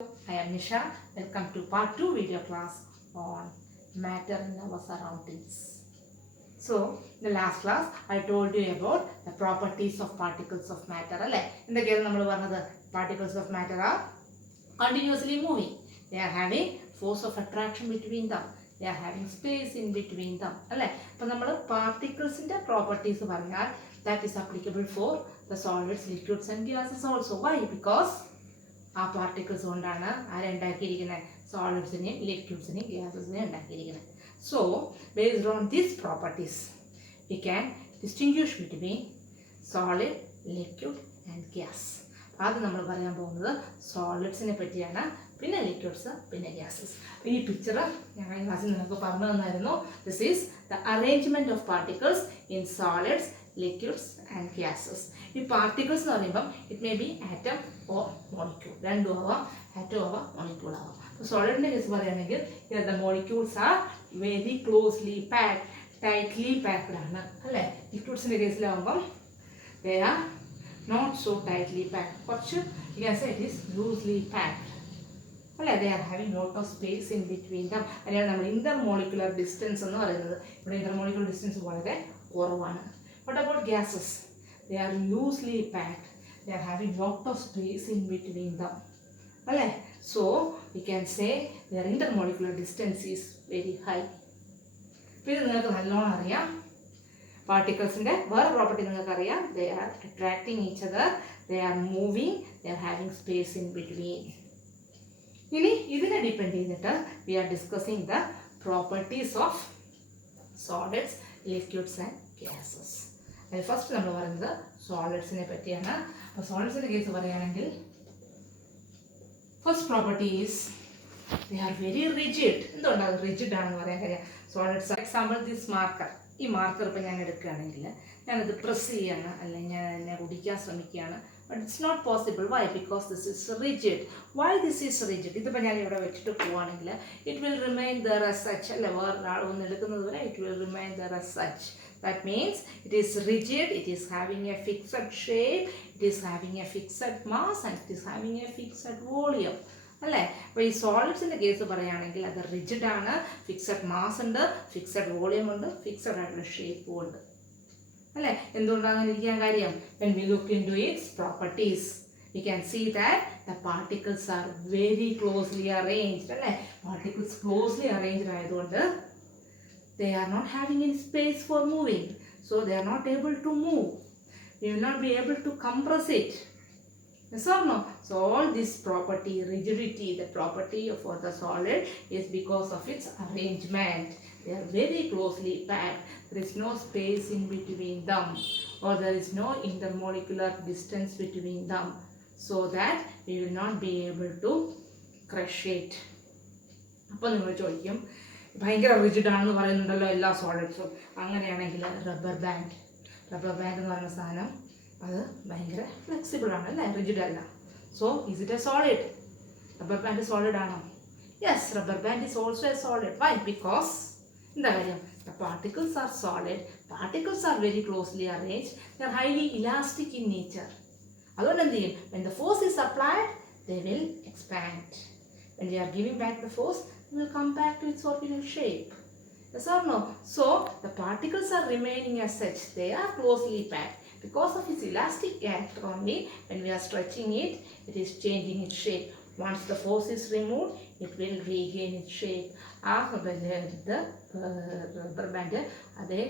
I am Nisha. Welcome to part 2 video class on matter in our surroundings. So, in the last class, I told you about the properties of particles of matter. In the case, the particles of matter are continuously moving. They are having force of attraction between them. They are having space in between them. So, particles in the properties that is applicable for the solids, liquids and gases also. Why? Because ആ particles കൊണ്ടാണ് ആരുണ്ടാക്കിയിരിക്കുന്നത് സോളിഡ്സിനെയും ലിക്വിഡ്സിനെയും ഗ്യാസസിനെയും ഉണ്ടാക്കിയിരിക്കുന്നത്. So based on these properties we can distinguish between solid, liquid and gas. ആദ്യം നമ്മൾ പറയാൻ പോകുന്നത് സോളിഡ്സിനെ പറ്റിയാണ്, പിന്നെ liquids, പിന്നെ ഗ്യാസസ്. ഈ പിക്ചർ ഞാൻ ഈ ക്ലാസ്സിൽ നിങ്ങൾക്ക് പറഞ്ഞു തന്നായിരുന്നു. This is the arrangement of particles in solids, liquids and gases. ഈ പാർട്ടിക്കിൾസ് എന്ന് പറയുമ്പം it may be atom or molecule, രണ്ടും ആവാം, ആറ്റം ആവാം, മോളിക്യൂൾ ആവാം. അപ്പോൾ സോളിഡിൻ്റെ കേസ് പറയുകയാണെങ്കിൽ the molecules are very closely packed, tightly packed ആണ് അല്ലേ. ലിക്വിഡ്സിൻ്റെ കേസിലാവുമ്പം they are not so tightly packed, കുറച്ച് ഇറ്റ് ഈസ് ലൂസ്ലി പാക്ഡ് അല്ലേ. They are having lot of space in between them. അതിനാണ് നമ്മൾ ഇന്റർമോളിക്കുലർ ഡിസ്റ്റൻസ് എന്ന് പറയുന്നത്. ഇവിടെ ഇന്റർമോളിക്കുലർ ഡിസ്റ്റൻസ് വളരെ കുറവാണ്. What about gases? They are loosely packed. They are having lot of space in between them. Okay? So we can say their intermolecular distance is very high. പിന്നെ നിങ്ങൾക്ക് നല്ലോണം അറിയാം പാർട്ടിക്കിൾസിൻ്റെ വേറെ പ്രോപ്പർട്ടി നിങ്ങൾക്ക് അറിയാം. They are attracting each other. They are moving. They are having space in between. ഇനി ഇതിനെ depend ചെയ്തിട്ട് we are discussing the properties of solids, liquids and gases. അതിൽ ഫസ്റ്റ് നമ്മൾ പറയുന്നത് സോളിഡ്സിനെ പറ്റിയാണ്. അപ്പോൾ സോളിഡ്സിൻ്റെ കേസ് പറയുകയാണെങ്കിൽ first property is they are very rigid. എന്തുകൊണ്ടാണ് റിജിഡ് ആണെന്ന് പറയാൻ കഴിയാം സോളിഡ്സ്? Example this marker. ഈ മാർക്കർ ഇപ്പോൾ ഞാൻ എടുക്കുകയാണെങ്കിൽ ഞാനത് പ്രസ് ചെയ്യാണ്, അല്ലെങ്കിൽ ഞാൻ എന്നെ കുടിക്കാൻ ശ്രമിക്കുകയാണ്. But it's not possible. Why? Because this is rigid. Why this is rigid? ഇതിപ്പോൾ ഞാൻ ഇവിടെ വെച്ചിട്ട് പോവുകയാണെങ്കിൽ it will remain there as such അല്ലേ. വേറൊരാൾ ഒന്ന് എടുക്കുന്നത് വരെ it will remain there as such. That means it is rigid, it is having a fixed shape, it is having a fixed mass and it is having a fixed volume. അല്ലേ? അപ്പോൾ ഈ സോളിഡ്സിൻ്റെ case പറയുകയാണെങ്കിൽ അത് rigid ആണ്, fixed mass ഉണ്ട്, fixed volume ഉണ്ട്, fixed ആയിട്ടുള്ള ഷേപ്പും ഉണ്ട് അല്ലേ. എന്തുകൊണ്ടാണ് ഇരിക്കാൻ കാര്യം? when we look into its properties we can see that the particles are very closely arranged അല്ലേ. particles closely arranged ആയതുകൊണ്ട് they are not having any space for moving, so they are not able to move. We will not be able to compress it. Yes or no? So all this property, rigidity, the property for the solid is because of its arrangement. They are very closely packed. There is no space in between them, or there is no intermolecular distance between them, so that we will not be able to crush it. അപ്പോൾ നിങ്ങൾ ചോദിക്കും ഭയങ്കര rigid ആണെന്ന് പറയുന്നുണ്ടല്ലോ എല്ലാ സോളിഡ്സും. അങ്ങനെയാണെങ്കിൽ rubber band എന്ന് പറയുന്ന സാധനം അത് ഭയങ്കര ഫ്ലെക്സിബിൾ ആണ് അല്ലേ, റിജിഡ് അല്ല. So is it a solid? Rubber band solid ആണോ? Yes, rubber band is also a solid. Why? Because എന്താ കാര്യം? The particles are solid, particles are very closely arranged, they are highly elastic in nature. അതുകൊണ്ട് എന്ത് ചെയ്യും? when the force is applied they will expand. when we are giving back the force it will come back to its original shape. Yes or no? So the particles are remaining as such. They are closely packed because of its elastic character only. When we are stretching it, it is changing its shape. Once the force is removed, it will regain its shape. The rubber band അതേ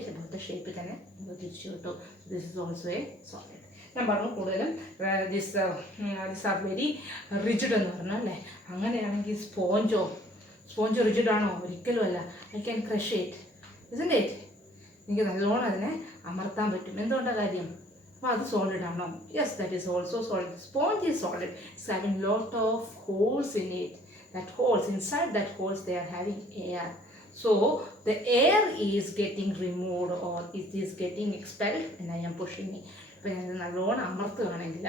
ഷേപ്പിൽ തന്നെ തിരിച്ചു കിട്ടും. This is also a solid. ഞാൻ പറഞ്ഞു കൂടുതലും this R very rigid എന്ന് പറഞ്ഞു അല്ലേ. അങ്ങനെയാണെങ്കിൽ സ്പോഞ്ച് റിജിഡ് ആണോ? ഒരിക്കലും അല്ല. I can crush it, isn't it? എനിക്ക് നല്ലോണം അതിനെ അമർത്താൻ പറ്റും. എന്തുകൊണ്ടാണ് കാര്യം? അപ്പോൾ അത് സോളിഡ് ആണോ? Yes, that is also solid. Sponge is solid. It's having lot of holes in it. That holes, inside that holes they are having air. So the air is getting removed or it is getting expelled when I am pushing it. അപ്പോൾ ഞാൻ നല്ലോണം അമർത്തുകയാണെങ്കിൽ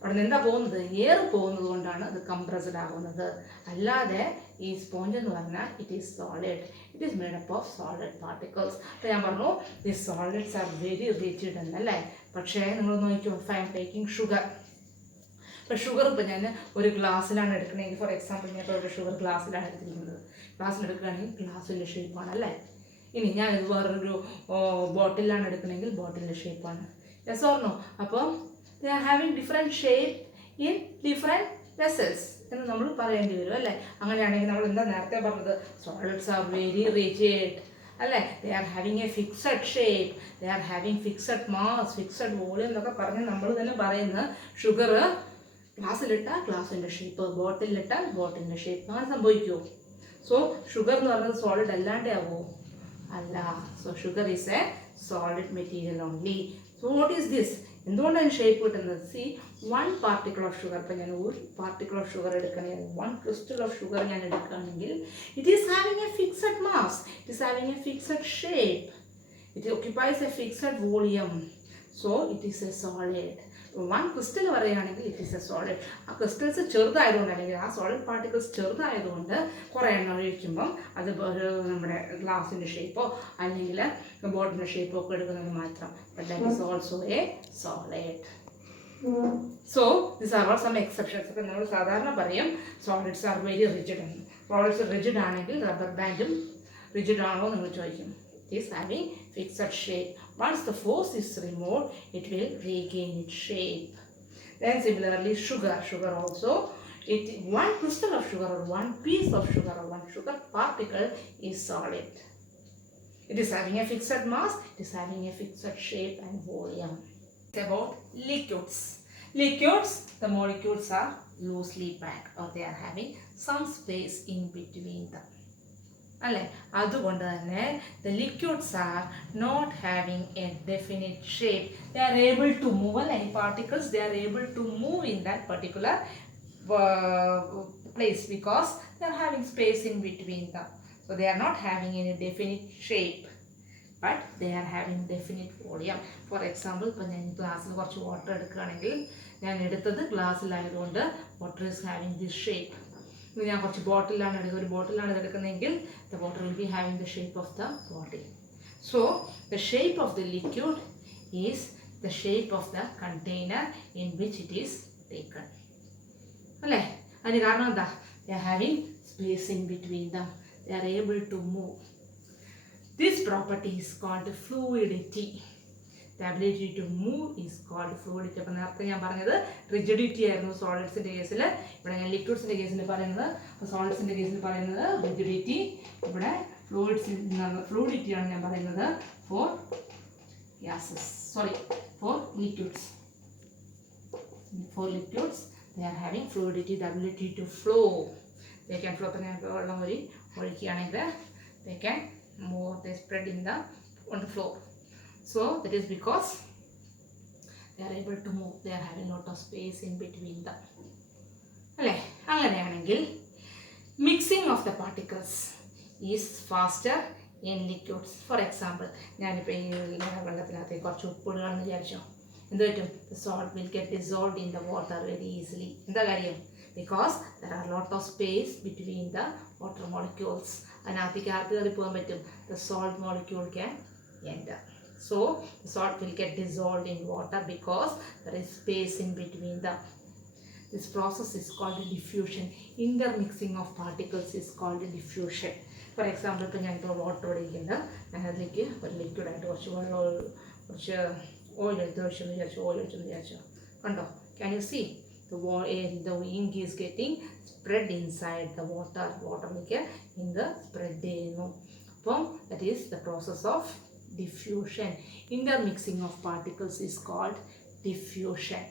അവിടെ നിന്ന് എന്താ പോകുന്നത്? Air പോകുന്നത് കൊണ്ടാണ് അത് കംപ്രസ്ഡ് ആകുന്നത്. അല്ലാതെ ഈ സ്പോഞ്ച് എന്ന് പറഞ്ഞാൽ it is solid. It is made up of solid particles. അപ്പോൾ ഞാൻ പറഞ്ഞു the solids are very rigid എന്നല്ലേ. പക്ഷേ നിങ്ങൾ നോക്കിയോ, if I am taking sugar, ഇപ്പോൾ ഷുഗർ ഇപ്പോൾ ഞാൻ ഒരു ഗ്ലാസ്സിലാണ് എടുക്കണമെങ്കിൽ, ഫോർ എക്സാമ്പിൾ ഞാൻ ഇപ്പോൾ ഒരു ഷുഗർ ഗ്ലാസ്സിലാണ് എടുത്തിരിക്കുന്നത്. ഗ്ലാസ്സിലെടുക്കുകയാണെങ്കിൽ ഗ്ലാസ്സിൻ്റെ ഷേപ്പാണ് അല്ലേ. ഇനി ഞാൻ ഇത് വേറൊരു ബോട്ടിലാണ് എടുക്കണമെങ്കിൽ ബോട്ടിലിൻ്റെ ഷേപ്പാണ്. Yes or no? അപ്പം they are having different shape in different vessels എന്ന് നമ്മൾ പറയേണ്ടി വരും അല്ലേ. അങ്ങനെയാണെങ്കിൽ നമ്മൾ എന്താ നേരത്തെ പറഞ്ഞത്, സോളിഡ്സ് ആർ വെരി റിജിഡ് അല്ലേ. They are having a fixed shape, they are having fixed mass, fixed volume എന്നൊക്കെ പറഞ്ഞ് നമ്മൾ തന്നെ പറയുന്നത്. ഷുഗർ ഗ്ലാസ്സിലിട്ടാൽ ഗ്ലാസിൻ്റെ ഷേപ്പ്, ബോട്ടിലിട്ടാൽ ബോട്ടിലിൻ്റെ ഷേപ്പ്. അങ്ങനെ സംഭവിക്കുമോ? സോ ഷുഗർ എന്ന് പറയുന്നത് സോളിഡ് അല്ലാണ്ടേ ആവുമോ? അല്ല. So sugar is A solid material only. So what is this? എന്തുകൊണ്ടാണ് ഷേപ്പ് കിട്ടുന്നത്? C, one particle of sugar, ഇപ്പം ഞാൻ ഒരു പാർട്ടിക്കിൾ ഓഫ് ഷുഗർ എടുക്കുകയാണെങ്കിൽ, വൺ ക്രിസ്റ്റൽ ഓഫ് ഷുഗർ ഞാൻ എടുക്കുകയാണെങ്കിൽ, it is having a fixed mass, it is having a fixed shape, it occupies A fixed volume. So it is A solid. One crystal പറയുകയാണെങ്കിൽ it is A solid. ആ crystals ചെറുതായതുകൊണ്ട്, അല്ലെങ്കിൽ ആ solid particles ചെറുതായതുകൊണ്ട് കുറേ എണ്ണം ഒഴിക്കുമ്പം അത് നമ്മുടെ ഗ്ലാസിൻ്റെ ഷേപ്പോ അല്ലെങ്കിൽ ബോട്ടിൻ്റെ ഷേപ്പോ ഒക്കെ എടുക്കുന്നത് മാത്രം. But that is also a solid. So this are some exceptions. ഇപ്പം നമ്മൾ സാധാരണ പറയും സോളിഡ്സ് ആർ വെരി റിജിഡ് എന്ന്. സോളിഡ്സ് റിജിഡ് ആണെങ്കിൽ റബ്ബർ ബാൻഡും റിജിഡ് ആണോ എന്ന് ചോദിക്കും. It is having fixed shape. Once the force is removed, it will regain its shape. Then similarly, sugar also, one crystal of sugar or one piece of sugar or one sugar particle is solid. It is having a fixed mass, it is having a fixed shape and volume. It's about liquids. Liquids, the molecules are loosely packed or they are having some space in between them. അല്ലേ. അതുകൊണ്ട് തന്നെ the liquids are not having a definite shape. They are able to move അല്ലേ. Particles they are able to move in that particular place because they are having space in between them. So they are not having any definite shape, but they are having definite volume. For example, ഇപ്പോൾ ഞാൻ ഗ്ലാസ്സിൽ കുറച്ച് water എടുക്കുകയാണെങ്കിൽ, ഞാൻ എടുത്തത് ഗ്ലാസ്സിലായതുകൊണ്ട് water is having this shape. ഞാൻ കുറച്ച് ബോട്ടിലാണ് എടുക്കുക, ഒരു ബോട്ടിലാണ് എടുക്കുന്നതെങ്കിൽ the water will be having the shape of the bottle. So the shape of the liquid is the shape of the container in which it is taken. അല്ലേ. അതിന് കാരണം എന്താ? They are having space in between them. They are able to move. This property is called fluidity. The ability to move is called fluidity. അപ്പോൾ നേരത്തെ ഞാൻ പറഞ്ഞത് rigidity ആയിരുന്നു സോളിഡ്സിൻ്റെ കേസിൽ. ഇവിടെ ഞാൻ ലിക്വിഡ്സിൻ്റെ കേസിൽ പറയുന്നത്, സോളിഡ്സിൻ്റെ കേസിൽ പറയുന്നത് റിജിഡിറ്റി. ഇവിടെ ഫ്ലൂയിഡിറ്റിയാണ് ഞാൻ പറയുന്നത് for gases, for liquids. For liquids they are having fluidity, the ability to flow. They can flow. അപ്പോൾ ഞാൻ വെള്ളം ഒഴിക്കുകയാണെങ്കിൽ they can move, they spread on the floor. So that is because they are able to move, they are having lot of space in between them. അല്ലേ. അങ്ങനെയാണെങ്കിൽ mixing of the particles is faster in liquids. For example, ഞാനിപ്പോൾ ഈ വെള്ളത്തിനകത്തേക്ക് കുറച്ച് ഉപ്പിടുകയാണെന്ന് വിചാരിച്ചോ, എന്ത് പറ്റും? The salt will get dissolved in the water very easily. എന്താ കാര്യം? Because there are lot of space between the water molecules. അതിനകത്തേക്ക് ആർക്ക് കയറി പോകാൻ പറ്റും? The salt molecule can enter. So the salt will get dissolved in water because there is space in between them. This process is called diffusion. Intermixing of particles is called diffusion. For example, ഇപ്പോൾ ഞാനിപ്പോൾ water ഒഴിക്കുന്നുണ്ട്, ഞാൻ അതിലേക്ക് ഒരു ലിക്വിഡായിട്ട് കുറച്ച് വെള്ളം, കുറച്ച് oil എടുത്ത് ഒഴിച്ചെന്ന് വിചാരിച്ചു, ഓയിൽ ഒഴിച്ചെന്ന് വിചാരിച്ചു, കണ്ടോ? Can you see? The ink is getting spread inside the water. വാട്ടറിലേക്ക് ഇങ്ക് സ്പ്രെഡ് ചെയ്യുന്നു. അപ്പം that is the process of diffusion. Intermixing of particles is called diffusion.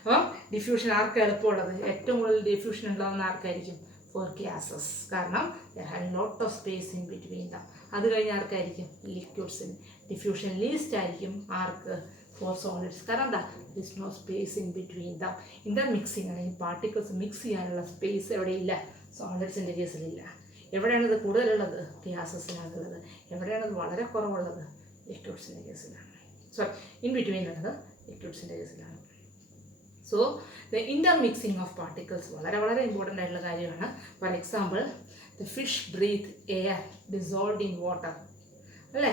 അപ്പം ഡിഫ്യൂഷൻ ആർക്ക് എളുപ്പമുള്ളത്? ഏറ്റവും കൂടുതൽ ഡിഫ്യൂഷൻ ഉണ്ടാകുന്ന ആർക്കായിരിക്കും? For gases. കാരണം they have lot of space in between them. അത് കഴിഞ്ഞ് ആർക്കായിരിക്കും? ലിക്വിഡ്സിന്. ഡിഫ്യൂഷൻ ലീസ്റ്റ് ആയിരിക്കും ആർക്ക്? Four solids. കാരണം എന്താ? there is no space in between them. ഇന്റർമിക്സിങ് അല്ലെങ്കിൽ പാർട്ടിക്കിൾസ് മിക്സ് ചെയ്യാനുള്ള സ്പേസ് എവിടെയില്ല? സോളിഡ്സിൻ്റെ കേസിലില്ല. എവിടെയാണിത് കൂടുതലുള്ളത്? ഗ്യാസസിനാണുള്ളത്. എവിടെയാണിത് വളരെ കുറവുള്ളത്? ലിക്വിഡ്സിൻ്റെ കേസിലാണ്. ഇൻ ബിറ്റ്വീൻ ഉള്ളത് ലിക്വിഡ്സിൻ്റെ കേസിലാണ്. So the intermixing of particles വളരെ വളരെ ഇമ്പോർട്ടൻ്റ് ആയിട്ടുള്ള കാര്യമാണ്. For example, the fish breathe air dissolved in water, അല്ലേ?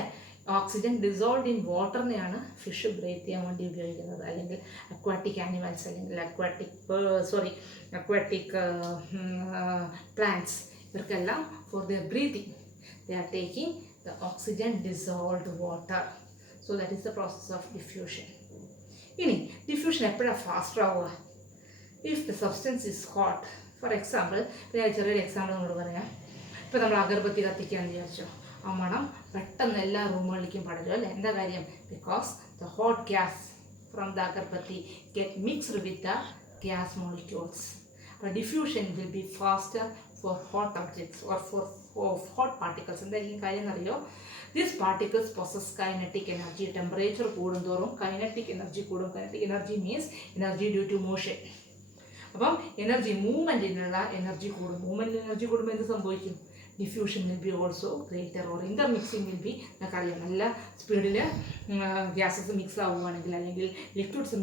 ഓക്സിജൻ ഡിസോൾവ് ഇൻ വാട്ടറിനെയാണ് ഫിഷ് ബ്രീത്ത് ചെയ്യാൻ വേണ്ടി ഉപയോഗിക്കുന്നത്, അല്ലെങ്കിൽ അക്വാട്ടിക് ആനിമൽസ്, അല്ലെങ്കിൽ അക്വാട്ടിക് പ്ലാന്റ്സ്, ഇവർക്കെല്ലാം for their breathing they are taking the oxygen dissolved water. So that is the process of diffusion. ഇനി ഡിഫ്യൂഷൻ എപ്പോഴാണ് ഫാസ്റ്റർ ആവുക? If the substance is hot. For example, ഞാൻ ചെറിയൊരു എക്സാമ്പിൾ നമ്മൾ പറയാം. ഇപ്പോൾ നമ്മൾ അഗർബത്തി കത്തിക്കാന്ന് വിചാരിച്ചോ, ആ മണം പെട്ടെന്ന് എല്ലാ റൂമുകളിലേക്കും പടരും അല്ലേ? എന്താ കാര്യം? Because the hot gas from the agarbatti get mixed with the gas molecules. അപ്പോൾ diffusion will be faster for hot objects or for hot particles. എന്തായിരിക്കും കാര്യം എന്നറിയോ? These particles possess kinetic energy. Temperature കൂടുന്തോറും kinetic energy കൂടും. Kinetic energy means energy due to motion. അപ്പം energy, മൂവ്മെൻറ്റിനുള്ള energy കൂടും. മൂവ്മെൻറ്റിന് എനർജി കൂടുമ്പോൾ എന്ത് സംഭവിക്കും? Diffusion will be also greater. Or intermixing will be, നമുക്കറിയാം, നല്ല സ്പീഡിൽ ഗ്യാസസ് മിക്സ് ആവുകയാണെങ്കിൽ, അല്ലെങ്കിൽ ലിക്വിഡ്സ്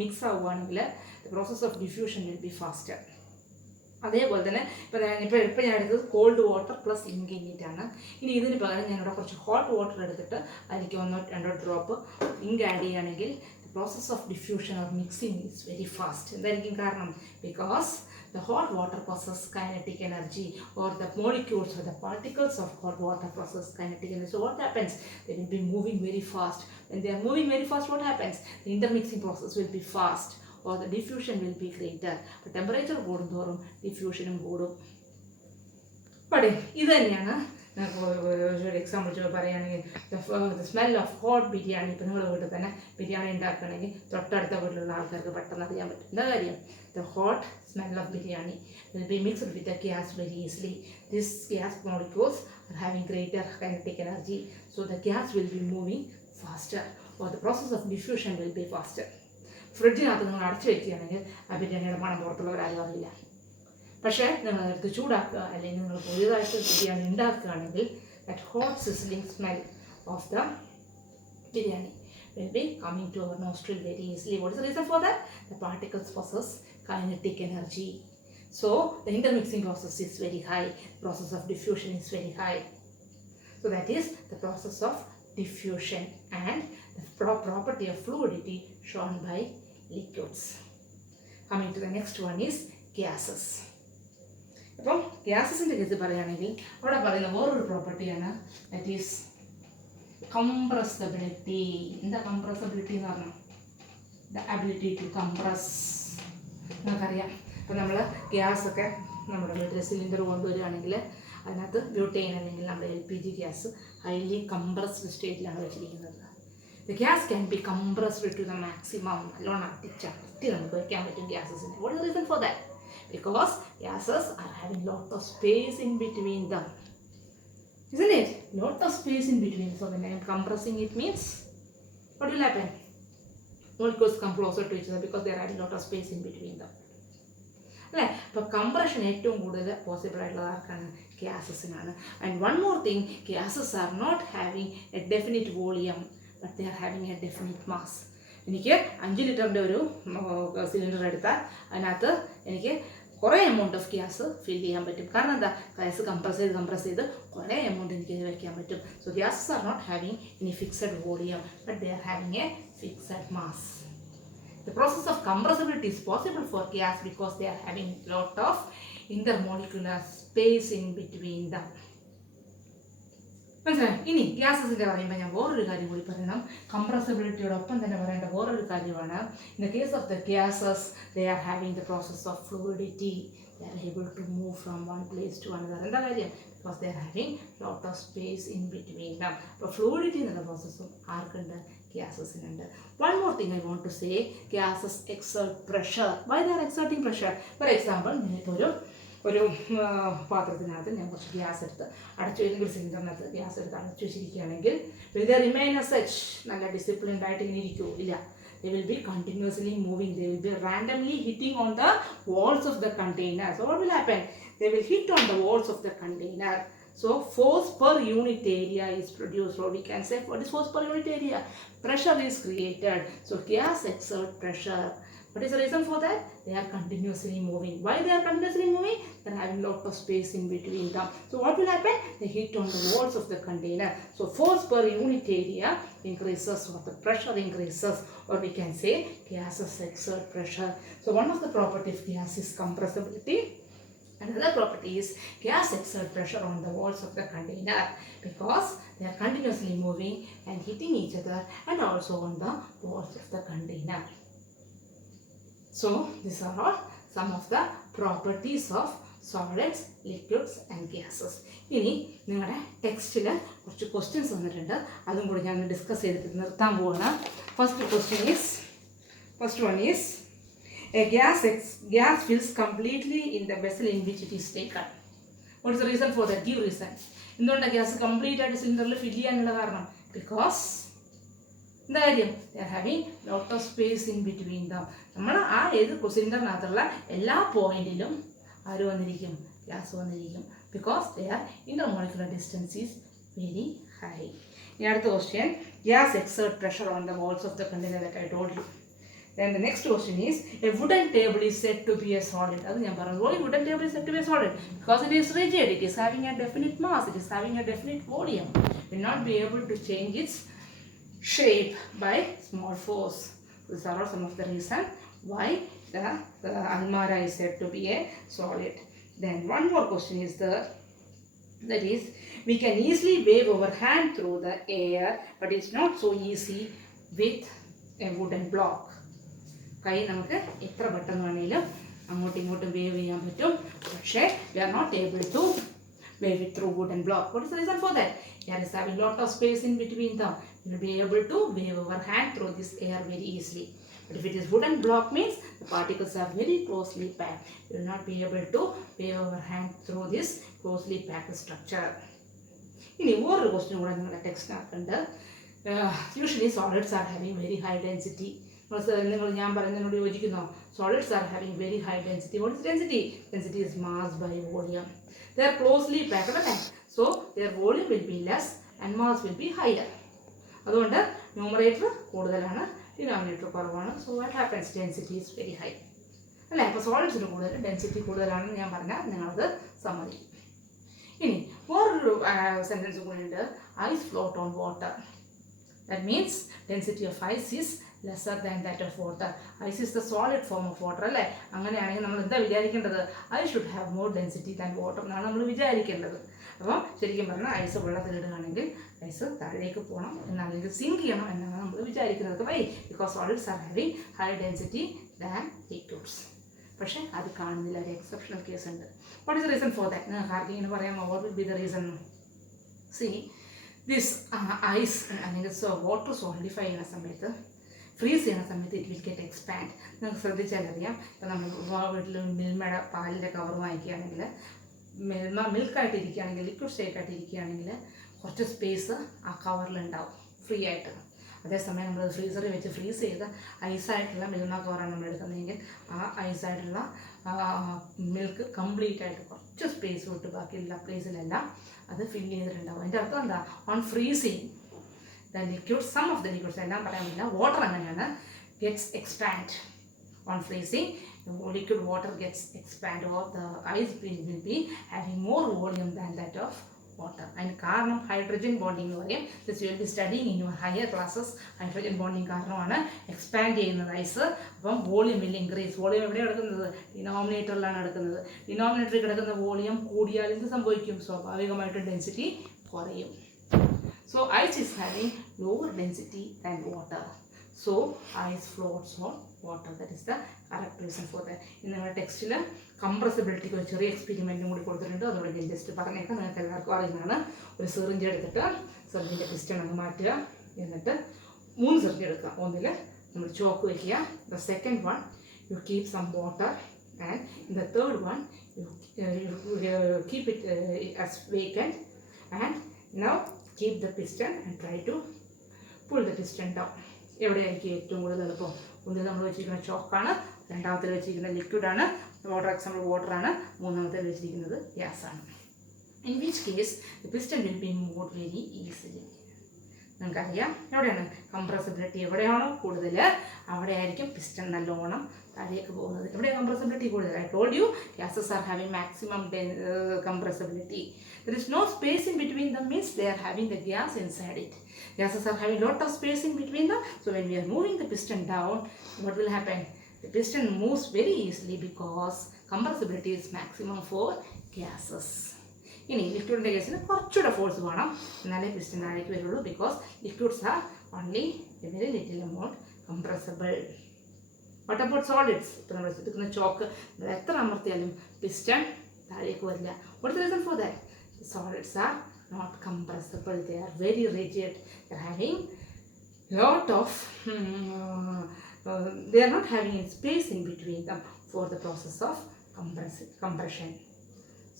മിക്സ് ആവുകയാണെങ്കിൽ the process of diffusion will be faster. അതേപോലെ തന്നെ ഇപ്പോൾ ഞാൻ എടുത്തത് കോൾഡ് വാട്ടർ പ്ലസ് ഇൻഗ്രീഡിയൻ്റ്. ഇനി ഇതിന് പകരം ഞാനിവിടെ കുറച്ച് ഹോട്ട് വാട്ടർ എടുത്തിട്ട് അതിലേക്ക് 1-2 ഡ്രോപ്പ് ഇങ്ക് ആഡ് ചെയ്യുകയാണെങ്കിൽ the process of diffusion or mixing is very fast. എന്തായിരിക്കും കാരണം? Because the hot water possesses kinetic energy, or the molecules or the particles of hot water possess kinetic energy. So what happens? They will be moving very fast. When they are moving very fast, what happens? The intermixing process will be fast, or the diffusion will be greater. But temperature കൂടുന്തോറും ഡിഫ്യൂഷനും കൂടും. പക്ഷേ ഇത് തന്നെയാണ് ഒരു example പറയുകയാണെങ്കിൽ, the smell of hot biryani. ഇപ്പോൾ നിങ്ങൾ വീട്ടിൽ തന്നെ ബിരിയാണി ഉണ്ടാക്കുകയാണെങ്കിൽ തൊട്ടടുത്ത വീട്ടിലുള്ള ആൾക്കാർക്ക് പെട്ടെന്ന് അറിയാൻ പറ്റും. എന്താ കാര്യം? The hot smell of biryani will be mixed with the gas very easily. These gas molecules are having greater kinetic energy, so the gas will be moving faster, or the process of diffusion will be faster. ഫ്രിഡ്ജിനകത്ത് നിങ്ങൾ അടച്ചു വയ്ക്കുകയാണെങ്കിൽ ആ ബിരിയാണിയുടെ മണം പുറത്തുള്ളവരാരും അറിയില്ല. പക്ഷേ നിങ്ങൾ എടുത്ത് ചൂടാക്കുക, അല്ലെങ്കിൽ നിങ്ങൾ പുതിയതായിട്ട് ബിരിയാണി ഉണ്ടാക്കുകയാണെങ്കിൽ that hot sizzling smell of the biryani will be coming to our nostril very easily. What is the reason for that? The particles possess kinetic energy. So the intermixing process is very high. The process of diffusion is very high. So that is the process of diffusion, and the property of fluidity shown by liquids. Coming to the next one is gases. അപ്പം ഗ്യാസസിൻ്റെ case പറയുകയാണെങ്കിൽ അവിടെ പറയുന്ന വേറൊരു പ്രോപ്പർട്ടിയാണ്, that is compressibility. എന്താ compressibility എന്ന് പറഞ്ഞാൽ? The ability to compress. നമുക്കറിയാം, ഇപ്പം നമ്മൾ ഗ്യാസൊക്കെ നമ്മുടെ വീട്ടിൽ സിലിണ്ടർ കൊണ്ടുവരികയാണെങ്കിൽ അതിനകത്ത് ബ്യൂട്ടൈൻ അല്ലെങ്കിൽ നമ്മുടെ LPG ഗ്യാസ് ഹൈലി കംപ്രസ്ഡ് സ്റ്റേറ്റിലാണ് വെച്ചിരിക്കുന്നത്. The gas can be compressed to the maximum. നല്ലോണം അടിച്ചടത്തി നമുക്ക് വയ്ക്കാൻ പറ്റും ഗ്യാസസിനെ. What is the reason for that? Because gases are having lot of space in between them, isn't it? Lot of space in between. So when I am compressing, it means what will happen? Molecules come closer to each other because they are having lot of space in between them. അല്ലേ? അപ്പോൾ compression ഏറ്റവും കൂടുതൽ possible ആയിട്ടുള്ളത് ആർക്കാണ്? ഗ്യാസസിനാണ്. And one more thing, gases are not having a definite volume, but they are having a definite mass. എനിക്ക് 5 ലിറ്ററിൻ്റെ ഒരു സിലിണ്ടർ എടുത്താൽ അതിനകത്ത് എനിക്ക് കുറേ എമൗണ്ട് ഓഫ് ഗ്യാസ് ഫിൽ ചെയ്യാൻ പറ്റും. കാരണം എന്താ? ഗ്യാസ് കംപ്രസ് ചെയ്ത് കുറേ എമൗണ്ട് എനിക്ക് വയ്ക്കാൻ പറ്റും. So gases are not having any fixed volume, but they are having a fixed mass. The process of compressibility is possible for gas because they are having lot of intermolecular space in between them. മനസ്സിലായി? ഇനി ഗ്യാസസിൻ്റെ പറയുമ്പോൾ ഞാൻ വേറൊരു കാര്യം കൂടി പറയണം. കംപ്രസബിലിറ്റിയോടൊപ്പം തന്നെ പറയേണ്ട വേറൊരു കാര്യമാണ്, in the case of the gases they are having the process of fluidity. They are able to move from one place to another. എന്താ കാര്യം? Because they are having lot of space in between them. അപ്പോൾ fluidity എന്നുള്ള പ്രോസസ്സും ആർക്കുണ്ട്? ഗ്യാസസിനുണ്ട്. One more thing I want to say, gases exert pressure. Why they are exerting pressure? For example, ഞാനിപ്പോൾ ഒരു പാത്രത്തിനകത്ത് ഞാൻ കുറച്ച് gas എടുത്ത് അടച്ചു വെച്ചെങ്കിൽ, സിലിണ്ടറിനകത്ത് ഗ്യാസ് എടുത്ത് അടച്ചു വെച്ചിരിക്കുകയാണെങ്കിൽ will they remain as such? നല്ല ഡിസിപ്ലിൻഡ് ആയിട്ട് ഇങ്ങനെ ഇരിക്കുമോ? ഇല്ല. They will be continuously moving. They will be randomly hitting on the walls of the container. So what will happen? They will hit on the walls of the container. So force per unit area is produced, or we can say what is force per unit area? Pressure is created. So gas exert pressure. What is the reason for that? They are continuously moving. Why they are continuously moving? They are having having lot of space in between them. So what will happen? They hit on the walls of the container. So force per unit area increases or the pressure increases, or we can say gases exert pressure. So one of the properties of gas is compressibility. Another property is gas exert pressure on the walls of the container because they are continuously moving and hitting each other and also on the walls of the container. So these are all some of the properties of solids, liquids and gases. ഇനി നിങ്ങളുടെ ടെക്സ്റ്റിൽ കുറച്ച് questions വന്നിട്ടുണ്ട്, അതും കൂടി ഞാൻ discuss ചെയ്തിട്ട് നിർത്താൻ പോവാണ്. First one is a gas fills completely in the vessel in which it is taken. What is the reason for that? Give reason. എന്തുകൊണ്ടാണ് ഗ്യാസ് കംപ്ലീറ്റ് ആയിട്ട് സിലിണ്ടറിൽ ഫില്ല് ചെയ്യാനുള്ള കാരണം? ബിക്കോസ് എന്താ കാര്യം? ദേ are having lot of space in between dum. നമ്മൾ ആ ഏത് സിലിണ്ടറിനകത്തുള്ള എല്ലാ പോയിന്റിലും ആര് വന്നിരിക്കും? ഗ്യാസ് വന്നിരിക്കും. Because they are intermolecular distance is very high. ഇനി അടുത്ത question, gas exert pressure on the walls of the container that I told you. Then the next question is, a wooden table is said to be a solid. That's why wooden table is said to be a solid because it is rigid, it is having a definite mass, it is having a definite volume. We will not be able to change its shape by small force. These are all some of the reasons why the almara is said to be a solid. Then one more question is that is, we can easily wave our hand through the air, but it's not so easy with a wooden block. കൈ നമുക്ക് എത്ര പെട്ടെന്ന് വേണമെങ്കിലും അങ്ങോട്ടും ഇങ്ങോട്ടും wave ചെയ്യാൻ പറ്റും, പക്ഷേ we are not able to wave it through wooden block. What is the reason for that? Air is having lot of space in between them. We will be able to wave our hand through this air very easily. But if it is wooden block means the particles are very closely packed. We will not be able to wave our hand through this closely packed structure. ഇനി വേറൊരു question കൂടെ നിങ്ങളുടെ ടെക്സ്റ്റിനകത്തുണ്ട്. Usually solids are having very high density. നിങ്ങൾ ഞാൻ പറയുന്നതിനോട് യോജിക്കുന്നോ? Solids are having very high density. What is density? Density is mass by volume. They are closely packed, so their volume will be less and mass will be higher. അതുകൊണ്ട് numerator കൂടുതലാണ്, denominator കുറവാണ്. So what happens? Density is very high. അല്ലേ? അപ്പോൾ സോളിഡ്സിന് കൂടുതൽ density കൂടുതലാണെന്ന് ഞാൻ പറഞ്ഞാൽ നിങ്ങളത് സമ്മതിക്കും. ഇനി വേറൊരു സെൻറ്റൻസ് കൂടെ ഉണ്ട്, ice float on water. That means density of ice is lesser than that of water. Ice is the solid form of water, അല്ലേ? അങ്ങനെയാണെങ്കിൽ നമ്മൾ എന്താ വിചാരിക്കേണ്ടത്? I should have more density than water എന്നാണ് നമ്മൾ വിചാരിക്കേണ്ടത്. അപ്പോൾ ശരിക്കും പറഞ്ഞാൽ ഐസ് വെള്ളത്തിലിടുകയാണെങ്കിൽ ഐസ് താഴേക്ക് പോകണം എന്നാണെങ്കിൽ സിങ്ക് ചെയ്യണം എന്നാണ് നമ്മൾ വിചാരിക്കുന്നത്. Why? Because solids are having high density than liquids. പക്ഷേ അത് കാണുന്നില്ല, ഒരു എക്സെപ്ഷണൽ കേസ് ഉണ്ട്. What is the reason for that? നിങ്ങൾക്ക് ആർക്കെങ്കിലും പറയാമോ? What will be the reason? See this ice അല്ലെങ്കിൽ വാട്ടർ സോളിഡിഫൈ ചെയ്യുന്ന സമയത്ത്, ഫ്രീസ് ചെയ്യുന്ന സമയത്ത് ഇറ്റ് വിൽ ഗെറ്റ് എക്സ്പാൻഡ്. നിങ്ങൾക്ക് ശ്രദ്ധിച്ചാൽ അറിയാം, ഇപ്പോൾ നമ്മൾ വീട്ടിൽ മിൽമയുടെ പാലിൻ്റെ കവർ വാങ്ങിക്കുകയാണെങ്കിൽ, മിൽക്കായിട്ട് ഇരിക്കുകയാണെങ്കിൽ, ലിക്വിഡ് സ്റ്റേറ്റ് ആയിട്ട് ഇരിക്കുകയാണെങ്കിൽ കുറച്ച് സ്പേസ് ആ കവറിലുണ്ടാവും ഫ്രീ ആയിട്ട്. അതേസമയം നമ്മൾ ഫ്രീസറിൽ വെച്ച് ഫ്രീസ് ചെയ്ത് ഐസായിട്ടുള്ള മിൽമ കവറാണ് നമ്മൾ എടുക്കുന്നതെങ്കിൽ ആ ഐസായിട്ടുള്ള മിൽക്ക് കംപ്ലീറ്റ് ആയിട്ട് കുറച്ച് സ്പേസ് വിട്ട് ബാക്കിയുള്ള പ്ലേസിലെല്ലാം അത് ഫില്ല് ചെയ്തിട്ടുണ്ടാവും. അതിൻ്റെ അർത്ഥം എന്താ? On freezing the liquids, some of the liquids, എല്ലാം പറയാൻ പറ്റില്ല, വാട്ടർ അങ്ങനെയാണ്, gets expand on freezing. The liquid water gets expand, or the ice will be having more volume than that of water. അതിന് കാരണം ഹൈഡ്രജൻ ബോണ്ടിങ് എന്ന് പറയും. This you will be studying in your higher classes. Hydrogen bonding കാരണമാണ് expand ചെയ്യുന്നത് ice. അപ്പം volume will increase. Volume എവിടെയാണ് എടുക്കുന്നത്? ഡിനോമിനേറ്ററിലാണ് എടുക്കുന്നത്. ഡിനോമിനേറ്ററിൽ കിടക്കുന്ന വോളിയം കൂടിയാൽ എന്ത് സംഭവിക്കും? സ്വാഭാവികമായിട്ടും ഡെൻസിറ്റി കുറയും. So ice is having lower density than water. So ice floats on water. That is the correct reason for that. In our textile compressibility ഒരു ചെറിയ എക്സ്പെരിമെൻറ്റും കൂടി കൊടുത്തിട്ടുണ്ട്. അതോടെ ഞാൻ ജസ്റ്റ് പറഞ്ഞേക്കാം, നിങ്ങൾക്ക് എല്ലാവർക്കും അറിയുന്നതാണ്. ഒരു സിറിഞ്ച് എടുത്തിട്ട് സിറിഞ്ചിൻ്റെ പിസ്റ്റൺ അങ്ങ് മാറ്റുക, എന്നിട്ട് 3 സിറിഞ്ച് എടുക്കുക. ഒന്നിൽ നമ്മൾ ചോക്ക് വയ്ക്കുക. The second one you keep some water, and in the third one you keep it as vacant, and now keep the piston and try to pull the piston down. എവിടെയായിരിക്കും ഏറ്റവും കൂടുതൽ എളുപ്പം? ഒന്നിൽ നമ്മൾ വെച്ചിരിക്കുന്ന ചോക്കാണ്, രണ്ടാമത്തിൽ വെച്ചിരിക്കുന്ന ലിക്വിഡാണ്, വാട്ടർ എക്സാമ്പിൾ വാട്ടറാണ്, മൂന്നാമത്തിൽ വെച്ചിരിക്കുന്നത് ഗ്യാസാണ്. In which case the piston will be moved very easily. നിങ്ങൾക്കറിയാം എവിടെയാണ് കംപ്രസിബിലിറ്റി എവിടെയാണോ കൂടുതൽ അവിടെ ആയിരിക്കും പിസ്റ്റൺ നല്ലോണം താഴേക്ക് പോകുന്നത്. എവിടെയാണ് കംപ്രസിബിലിറ്റി കൂടുതൽ? I told U gases are having maximum compressibility. There is no space in between them, means they are having the gas inside it. Gases are having lot of space in between them. So when we are moving the piston down, what will happen? The piston moves very easily because compressibility is maximum for gases. ഇനി ലിക്വിഡിൻ്റെ കേസിന് കുറച്ചുകൂടെ force വേണം, എന്നാലേ piston താഴേക്ക് വരുള്ളൂ. Because liquids are only a very little amount compressible. What about solids? ഇപ്പോൾ നമ്മൾ എടുക്കുന്ന ചോക്ക് എത്ര അമർത്തിയാലും പിസ്റ്റൺ താഴേക്ക് വരില്ല. What is the reason for that? Solids are not compressible. They are very rigid. They are having lot of they are not having a space in between them for the process of compression.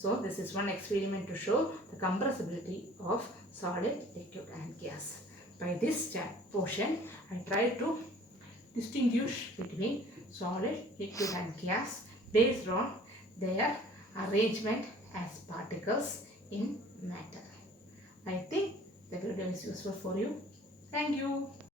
So this is one experiment to show the compressibility of solid, liquid and gas. By this portion I try to distinguish between solid, liquid and gas based on their arrangement as particles in matter. I think the video is useful for you. Thank you.